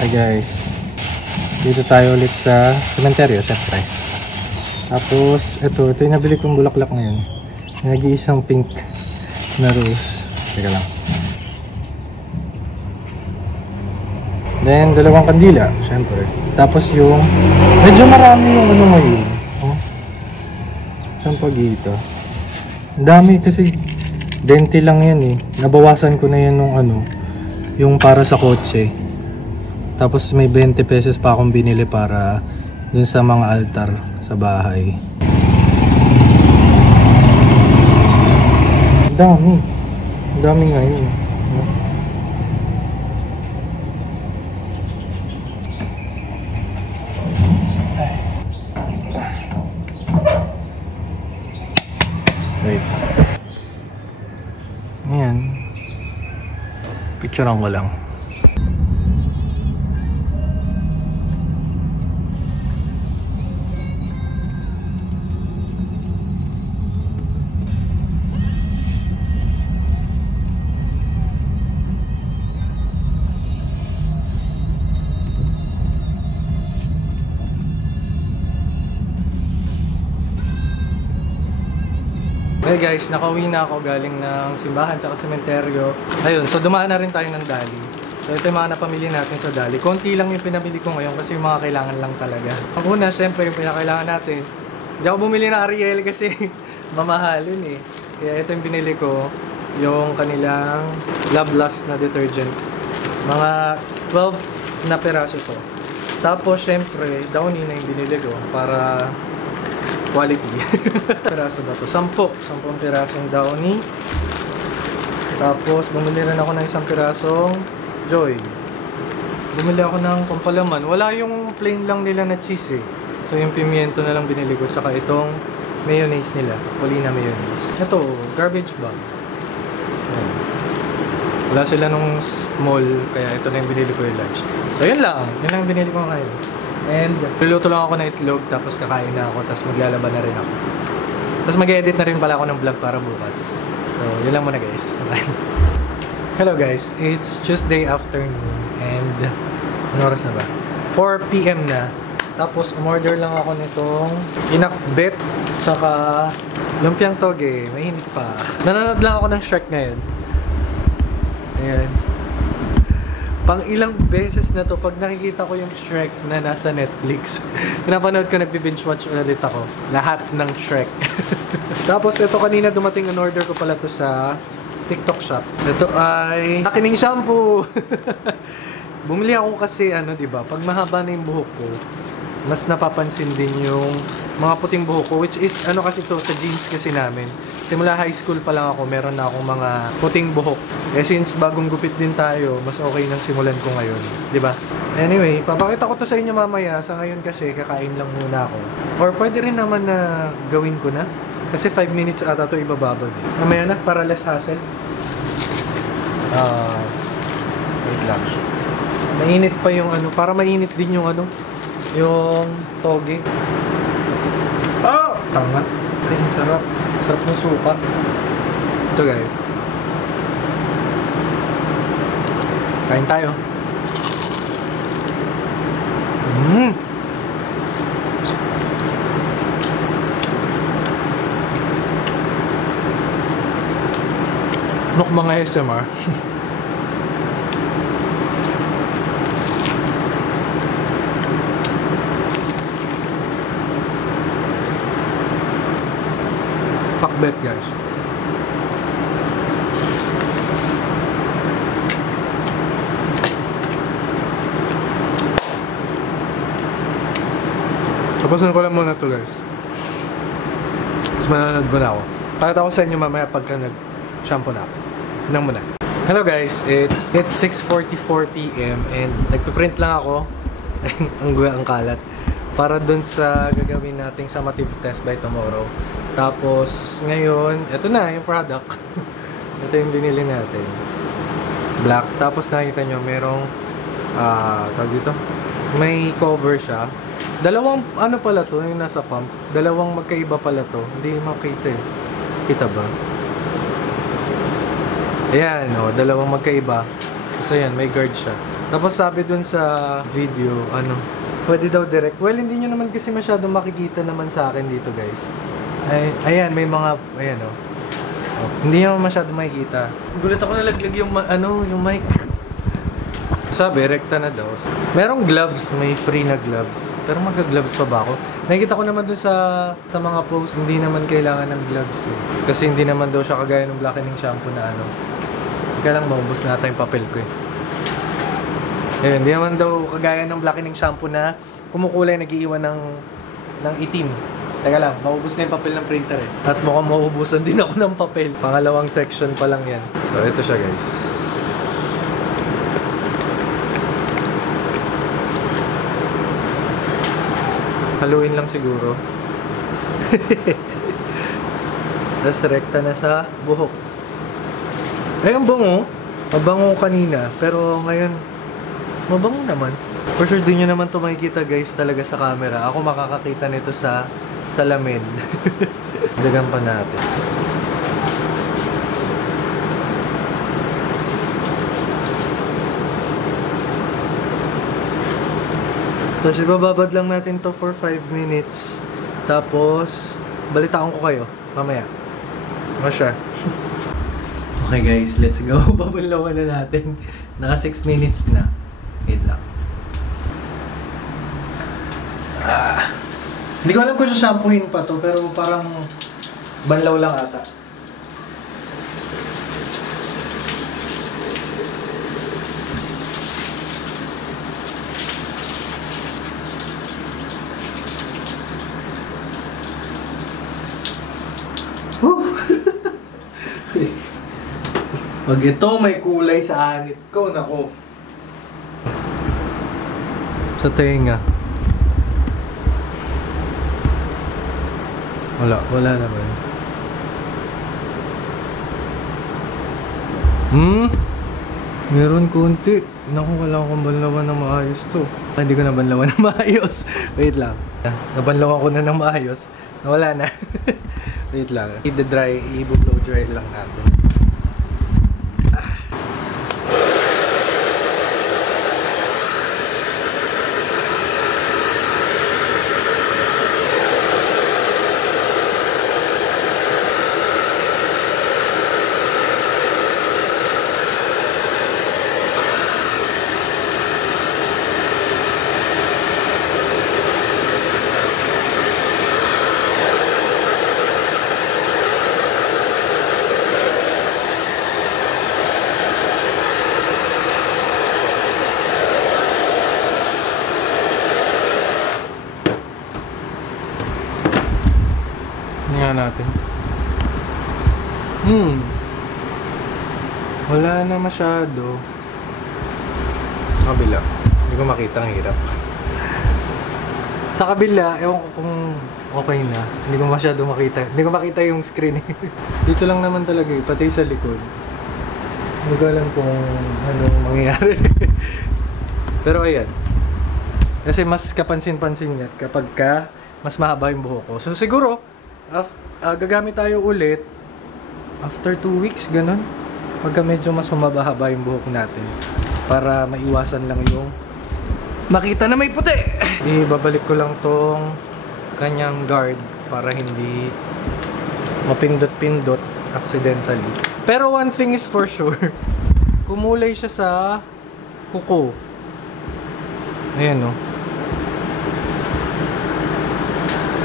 Hi guys, dito tayo ulit sa sementeryo syempre. Tapos ito yung nabili kong bulaklak ngayon. Nag-iisang pink na rose. Teka lang. Then dalawang kandila syempre. Tapos yung medyo marami yung ano ngayon. Oh, sampagita. Ang dami kasi 20 lang yan eh. Nabawasan ko na yan nung ano, yung para sa kotse. Tapos may 20 pesos pa akong binili para dun sa mga altar sa bahay. Ang dami. Ang dami ngayon. Wait. Ayan. Picturean ko lang. Hey guys, nakauwi na ako galing ng simbahan tsaka sementeryo. Ayun, so dumaan na rin tayo ng dali. So ito yung mga napamili natin sa dali. Konti lang yung pinamili ko ngayon kasi yung mga kailangan lang talaga. Ang una, syempre yung pinakailangan natin. Hindi ako bumili ng Ariel kasi mamahalin eh. Kaya ito yung binili ko, yung kanilang Love Lust na detergent. Mga 12 na peraso to. Tapos syempre, Downy na yung binili ko para quality. Piraso ba to? 10 pirasong Downy. Tapos bumili rin ako ng isang pirasong Joy. Bumili ako ng pampalaman. Wala yung plain lang nila na cheese eh. So yung pimiento na lang binili ko. Tsaka itong mayonnaise nila, Polina mayonnaise. Ito, garbage bag. Ayan. Wala sila nung small, kaya ito na yung binili ko yung lunch. So yun lang, yun lang binili ko ngayon. And luluto lang ako ng itlog, tapos kakain na ako, tapos maglalaba na rin ako. Tapos mag-edit na rin pala ako ng vlog para bukas. So yun lang muna guys. Hello guys, it's Tuesday afternoon and ano oras na ba? 4 PM na. Tapos umorder lang ako nitong inakbet saka lumpiang toge. Mainit pa. Nanonood lang ako ng Shrek ngayon. Ayan. Pang ilang beses na to pag nakikita ko yung Shrek na nasa Netflix. Pinapanood ko, nagbi-binge watch ulit ako. Lahat ng Shrek. Tapos ito kanina dumating, an order ko pala to sa TikTok shop. Ito ay Akining shampoo. Bumili ako kasi ano, 'di ba? Pag mahaba na yung buhok ko, mas napapansin din yung mga puting buhok ko, which is ano kasi to sa jeans kasi namin. Simula high school pa lang ako, meron na akong mga puting buhok. Eh since bagong gupit din tayo, mas okay nang simulan ko ngayon, 'di ba? Anyway, papakita ko to sa inyo mamaya. Sa ngayon kasi kakain lang muna ako. Or pwede rin naman na gawin ko na. Kasi 5 minutes ata to ibababad eh. Mamaya na para less hassle. Wait lang. Mainit pa yung ano, para mainit din yung ano, yung toge. Oh! Tama. Ay, sarap. Sarap ng suka. Ito guys. Kain tayo. Nok mga SMR. Pakbet guys. Tapusin ko lang muna to guys. Tapos mananood muna ako. Pakita ko sa inyo mamaya pagka nag-shampoo na ako. Nang muna. Hello guys, it's 6:44 PM and nagpiprint lang ako. ang kalat. Para dun sa gagawin nating summative test by tomorrow. Tapos ngayon, ito na yung product. Ito yung binili natin. Black. Tapos nakita nyo, merong tawag dito, may cover siya. Dalawang ano pala to, yung nasa pump. Dalawang magkaiba pala to. Hindi makita eh. Kita ba? Ayan, o, dalawang magkaiba. So yan, may guard siya. Tapos sabi dun sa video, pwede daw direct. Well, hindi nyo naman kasi masyadong makikita naman sa akin dito, guys. Ayan, may mga, ayan oh. Hindi nyo masyadong makikita. Gulat ako nalaglag yung, yung mic. Sabi, rekta na daw. Merong gloves, may free na gloves. Pero magka-gloves pa ba ako? Nakikita ko naman dun sa mga posts, hindi naman kailangan ng gloves eh. Kasi hindi naman daw siya kagaya ng blackening shampoo na Kaya lang maubos na ata yung papel ko eh. Ayun, hindi naman daw kagaya ng blackening shampoo na kumukulay, nag-iiwan ng itim. Teka lang, maubos na yung papel ng printer eh. At mukhang mauubusan din ako ng papel. Pangalawang section pa lang yan. So, ito siya guys. Haluin lang siguro. Tapos rekta na sa buhok. Ay, ang bango. Mabango kanina. Pero ngayon, mabango naman. For sure, di nyo naman ito makikita guys talaga sa camera. Ako makakakita nito sa salamin. Dagan pa natin. Tapos ibababad lang natin to for 5 minutes. Tapos, balitaan ko kayo mamaya. Masya. Okay guys, let's go. Babanlawan na natin. Naka 6 minutes na. Wait lang. Hindi ko alam kung shampooin pa to, pero parang banlaw lang ata. Pag ito may kulay sa anit ko, nako. Sa tenga. Wala naman. Meron konti. Naku, wala akong banlawan ng maayos to. Hindi ko na banlawan ng maayos. Wait lang. Nabanlawan ko na ng maayos. Nawala na. Wait lang. I-dry, i-blow dry lang natin. Natin. Wala na masyado. Sa kabila. Hindi ko makita, ang hirap. Sa kabila, ewan ko kung okay na. Hindi ko masyado makita. Hindi ko makita yung screen. Dito lang naman talaga eh, pati sa likod. Hindi ko alam kung anong mangyayari. Pero ayan. Kasi mas kapansin-pansin yan kapag mas mahaba yung buhok ko. So siguro, gagamit tayo ulit after 2 weeks, ganun. Pagka medyo mas humaba-haba yung buhok natin. Para maiwasan lang yung makita na may puti. Ibabalik ko lang tong kanyang guard para hindi mapindot-pindot accidentally. Pero one thing is for sure, kumulay siya sa kuko. Ayan o.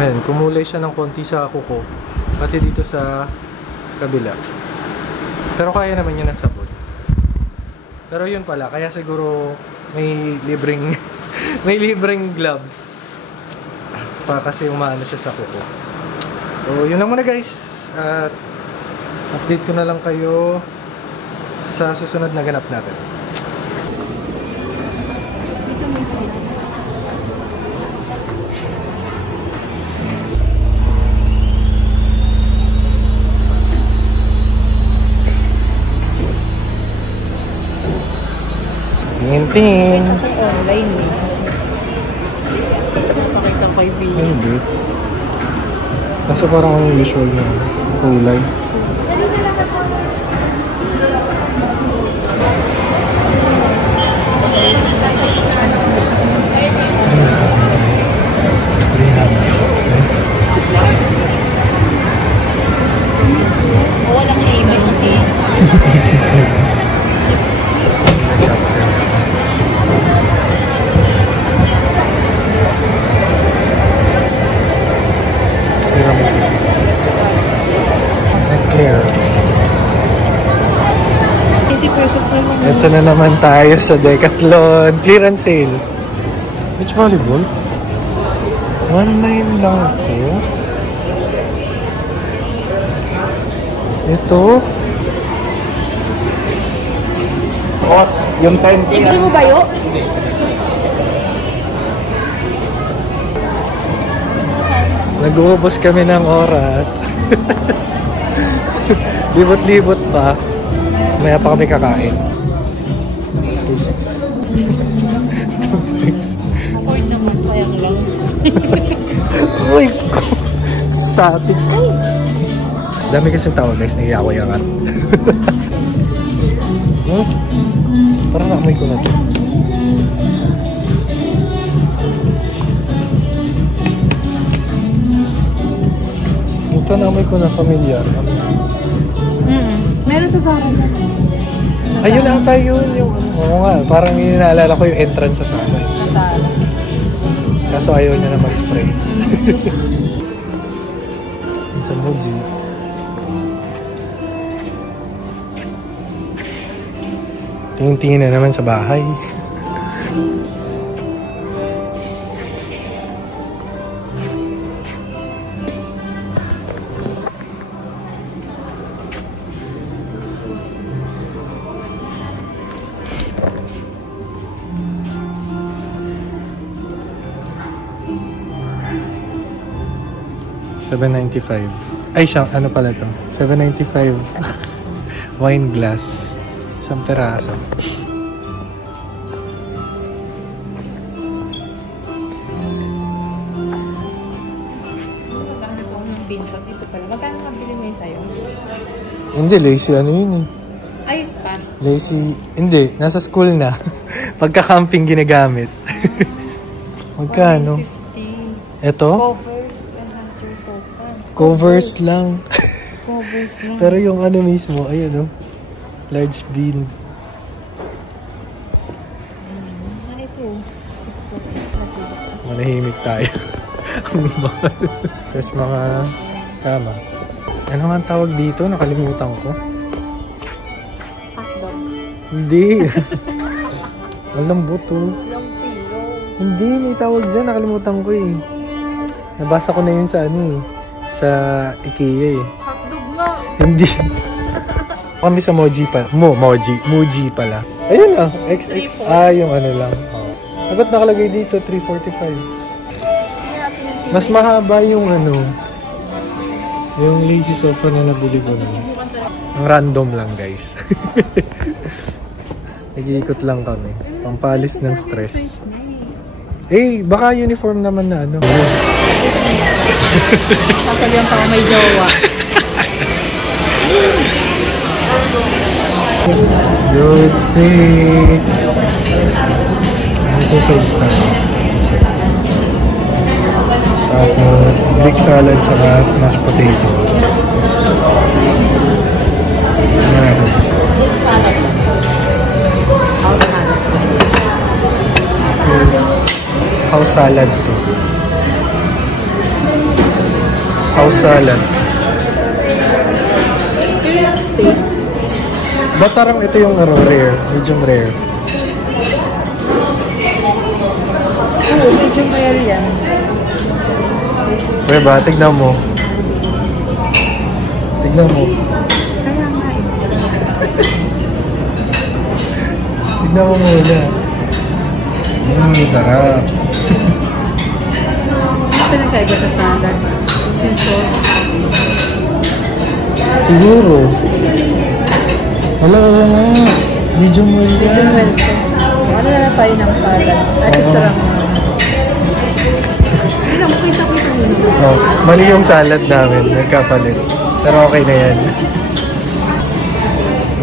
Ayan, kumulay siya ng konti sa kuko. Pati dito sa kabila. Pero kaya naman yun ng sabon. Pero yun pala, kaya siguro may libreng may libreng gloves. Pa kasi umaano siya sa kuko. So yun lang muna guys. At update ko na lang kayo sa susunod na ganap natin. Ting-ting. Online eh. Pakita ko yung video. Hindi. Kaso parang ang usual na kulay. naman tayo sa Decathlon. Clearance sale. Beach volleyball? 1.9 lang ito. Ito. Oh, yung 10K. Libre mo ba yun? Nag-uubos kami ng oras. Libot-libot pa. Maya pa kami kakain. 2.6. 2.6. Afford naman, sayang lang. Uy! Static. Dami kasing tao guys, naiya ko yung Parang nakamoy ko na ito. Ito nakamoy ko na familiar. Meron sa Zara. Ayun ata yun. Oo nga, parang naalala ko yung entrance sa sala. Zara. Kaso ayaw niya na mag-spray. Sa Muji. Tingin-tingin na naman sa bahay. $7.95. Ay, siyang, ano pala to? $7.95. Wine glass. Isang peraso. Magkano po yung pinbag dito pala? Magkano mabili mo yun sa'yo? Hindi, lazy ano yun eh. Ayos pa. Lazy, hindi. Nasa school na. Pagka-camping ginagamit. Magkano? 150. Ito? Covers, enhancer sofa. Covers lang. Covers lang. Pero yung ano mismo, ayun oh. Large bean. Ito. 648. Manahimik tayo. Ang mahal. Tapos mga kama. Ano nga ang tawag dito? Nakalimutan ko. Hotdog. Hindi. Walang buto. Long pillow. Hindi, may tawag dyan. Nakalimutan ko eh. Nabasa ko na yun sa ano eh. Sa IKEA eh. Hotdog nga. Hindi. Kami sa Moji pa. Muji pala. Ayun ah. XX. Yung ano lang. Oh. Ba't nakalagay dito? 345. Mas mahaba yung ano. Yung lazy sofa na nabili ko na. Ang random lang guys. Nag-iikot lang kami. Pampalis ng stress. Eh, baka uniform naman na ano. Sasabihan pa may jowa. Good steak. Ito sides na. Tapos, Greek salad saka smashed potato. Ayan. Salad. House salad. House salad to. House salad. Steak. Ba't parang ito yung rare? Medium rare. Oo, medyo rare yan. Pwede ba? Tignan mo. Tignan mo. Kaya nga eh. Tignan mo muna. Sarap. Ano pinagkaiba sa salad? Yung sauce. Siguro. Wala nga. Medium well. Medyo well. Ano na lang tayo ng salad? At ito lang. Hindi lang, kita-kita mo naman. Oh, mali yung salad namin. Nagkapalit. Pero okay na yan.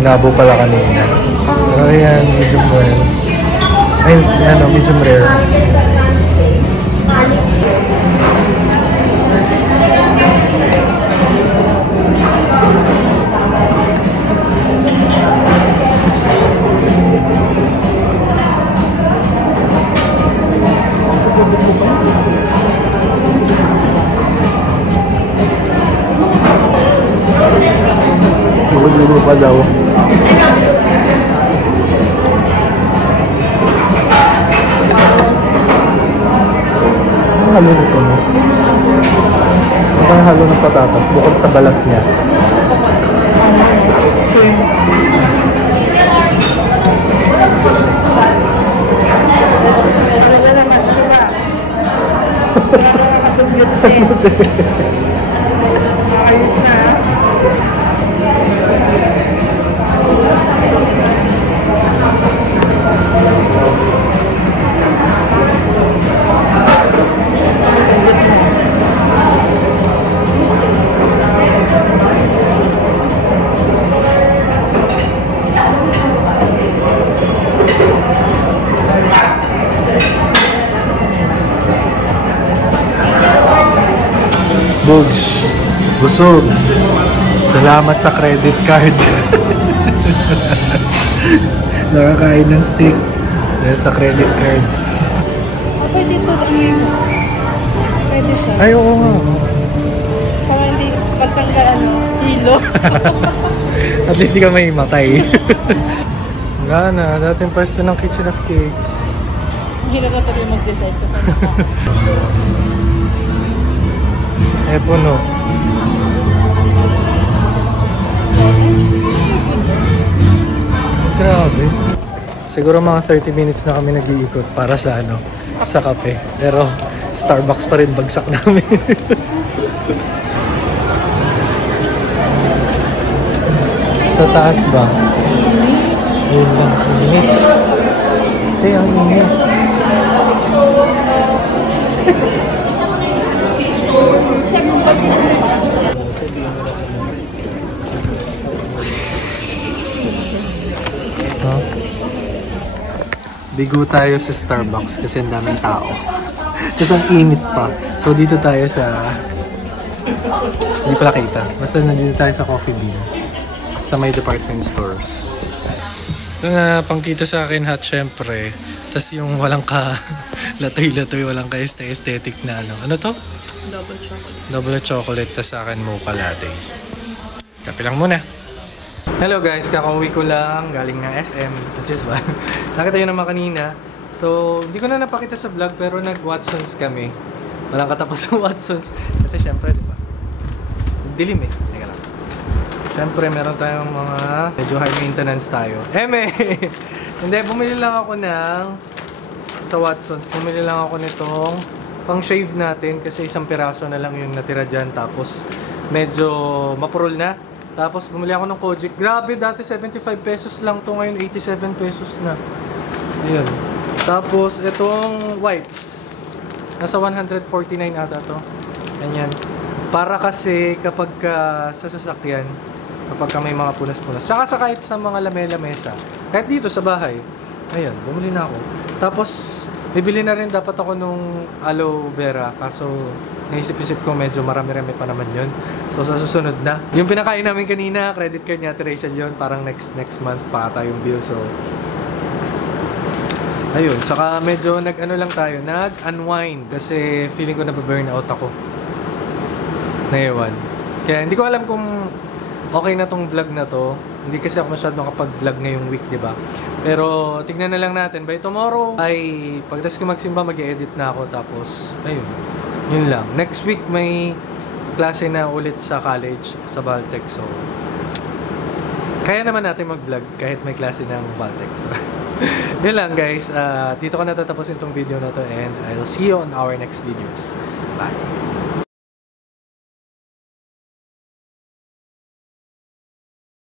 Malabo pala kanina. Pero yan, medium well. Ay, ano, medium rare. Lulo pa daw. Anong halo nito mo? Ano kaya halo ng patatas bukod sa balat niya? Wala naman, ano ba? Nakakadugyot din. Ayos na. Bugs, busog. Salamat sa credit card. Nakakain ng steak dahil sa credit card. Pwede ito, amigo. Pwede siya. Ay, oo nga. Para hindi pagtanggal, hilo. At least di ka may matay. Wala na, dating pwesto ng Kitchen of Cakes. Hilo na tuloy mag-decide ko saan ako. Eh, puno. Grabe. Siguro mga 30 minutes na kami nag-iikot para sa sa kape. Pero Starbucks pa rin bagsak namin. Sa taas ba? Yun lang, init. Ito ang init. Bigo tayo sa Starbucks kasi ang daming tao. Tapos ang init pa. So dito tayo sa... Hindi pala kita. Basta nandito tayo sa Coffee Bean. Sa may department stores. Ito na pang tito sa akin hot syempre. Tapos yung walang ka... latoy-latoy, walang ka aesthetic na ano. Ano to? Double chocolate. Double chocolate. Tapos sa akin mocha latte. Kape lang muna. Hello guys, kakauwi ko lang galing ng SM as usual. Nakita yun naman kanina. So, hindi ko na napakita sa vlog pero nag-Watsons kami. Walang katapos ng Watsons. Kasi syempre, di ba? Dilim eh. Teka lang. Syempre, meron tayong mga medyo high maintenance tayo. Eme! Hindi, bumili lang ako ng sa Watsons. Bumili lang ako nitong pang shave natin kasi isang piraso na lang yung natira dyan. Tapos, medyo mapurol na. Tapos bumili ako ng Kojic. Grabe, dati 75 pesos lang to, ngayon 87 pesos na. Ayun. Tapos itong wipes. Nasa 149 ata to. Ganyan. Para kasi kapag sa sasakyan, kapag may mga punas-punas. Tsaka sa kahit sa mga lamesa. Kahit dito sa bahay. Ayun, bumili na ako. Tapos bibili na rin dapat ako nung aloe vera. Kaso naisip-isip ko medyo marami-rami pa naman yun. So sa susunod na. Yung pinakain namin kanina, credit card niya, Rachel yun. Parang next month pa ata yung bill. So ayun. Saka medyo nag-ano lang tayo, nag-unwind. Kasi feeling ko na-burnout ako. Naiwan. Kaya hindi ko alam kung okay na tong vlog na to. Hindi kasi ako masyadong kapag-vlog ngayong week, di ba? Pero tignan na lang natin. By tomorrow ay pagdas ko magsimba, mag-edit na ako. Tapos, ayun. Yun lang. Next week may klase na ulit sa college, sa Baltec. So, kaya naman natin mag-vlog kahit may klase ng Baltec. So, yun lang guys. Dito ko natatapusin tong video na to and I'll see you on our next videos. Bye!